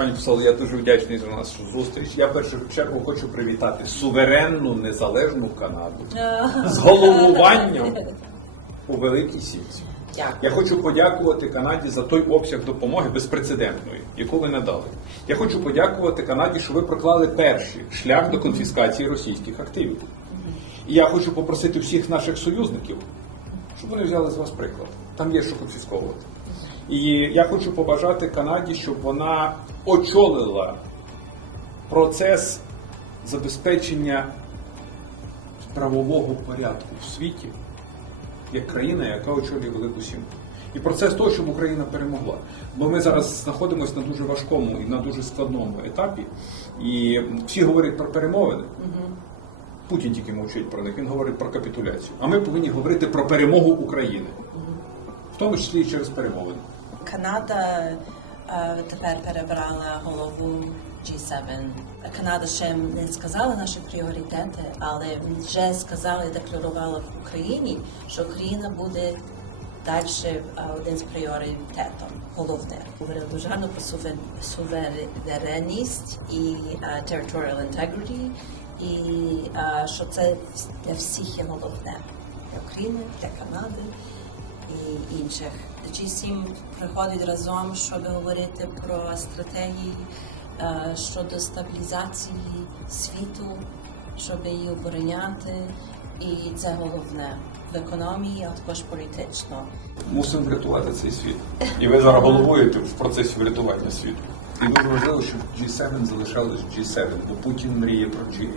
пані посол, я дуже вдячний за нашу зустріч. Я в першу чергу хочу привітати суверенну незалежну Канаду з головуванням у Великій Сімці. Я хочу подякувати Канаді за той обсяг допомоги безпрецедентної, яку ви надали. Я хочу подякувати Канаді, що ви проклали перший шлях до конфіскації російських активів. І я хочу попросити всіх наших союзників, щоб вони взяли з вас приклад. Там є що конфісковувати. І я хочу побажати Канаді, щоб вона очолила процес забезпечення правового порядку в світі як країна, яка очолює Велику Сімку. І процес того, щоб Україна перемогла. Бо ми зараз знаходимося на дуже важкому і на дуже складному етапі. І всі говорять про перемовини. Путін тільки мовчить про них, він говорить про капітуляцію. А ми повинні говорити про перемогу України, в тому числі і через перемовини. Канада тепер перебрала голову G7. Канада ще не сказала наші пріоритети, але вже сказала і декларувала в Україні, що Україна буде далі один з пріоритетом. Головне говорили дуже гарно про суверенність і е, territorial integrity, і е, що це для всіх є головне для України, для Канади і інших. G7 приходить разом, щоб говорити про стратегії е, щодо стабілізації світу, щоб її обороняти, і це головне в економії, а також політично. Мусимо врятувати цей світ. І ви зараз головуєте в процесі врятування світу. І дуже важливо, щоб G7 залишалось G7, бо Путін мріє про G8.